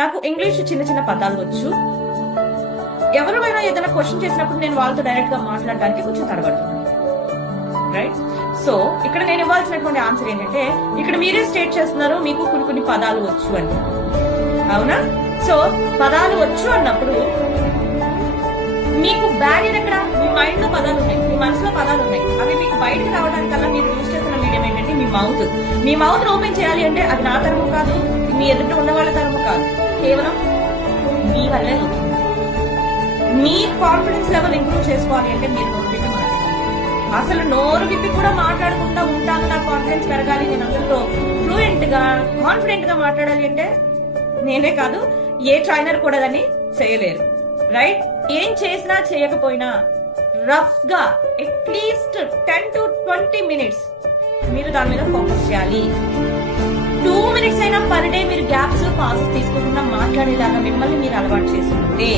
నాకు ఇంగ్లీష్ చిన్న చిన్న పదాలు వచ్చు. ఎవరైనా ఏదైనా క్వశ్చన్ చేసినప్పుడు నేను వాళ్ళతో డైరెక్ట్ గా మాట్లాడడానికి కొంచెం తడబడుతున్నాను. రైట్? సో ఇక్కడ నేను ఇవ్వాల్సినటువంటి ఆన్సర్ ఏంటంటే, ఇక్కడ మీరే స్టేట్ చేస్తున్నారు మీకు కొన్ని పదాలు వచ్చు అని. అవునా? సో పదాలు వచ్చు అన్నప్పుడు మీకు బ్యారియర్ ఎక్కడ? మీ మైండ్ లో పదాలు ఉన్నాయి, మీ మనసులో పదాలు ఉన్నాయి. అవి మీకు బయటకు రావడానికల్లా మీరు యూజ్ చేస్తున్న మీడియం ఏంటంటే మీ మౌత్. మీ మౌత్ ఓపెన్ చేయాలి అంటే అది నా తరము కాదు, మీ ఎదుట ఉన్న వాళ్ళ తరము కాదు, కేవలం మీ వల్లే అవుతుంది. మీ కాన్ఫిడెన్స్ లెవెల్ ఇంప్రూవ్ చేసుకోవాలి అంటే మీరు నోరు విప్పి మాట్లాడాలి. అసలు నోరు విప్పి కూడా మాట్లాడకుండా ఉంటాను, నా కాన్ఫిడెన్స్ పెరగాలి, నేను అందరితో ఫ్లూయెంట్ గా కాన్ఫిడెంట్ గా మాట్లాడాలి అంటే నేనే కాదు ఏ ట్రైనర్ కూడా దాన్ని చేయలేరు. రైట్? ఏం చేసినా చేయకపోయినా రఫ్ గా అట్లీస్ట్ 10 to 20 minutes మీరు దాని మీద ఫోకస్ చేయాలి. 2 minutes అయినా పర్ డే మీరు గ్యాప్స్ పాసెస్ తీసుకోకుండా మాట్లాడేలాగా మిమ్మల్ని మీరు అలవాటు చేసుకుంటే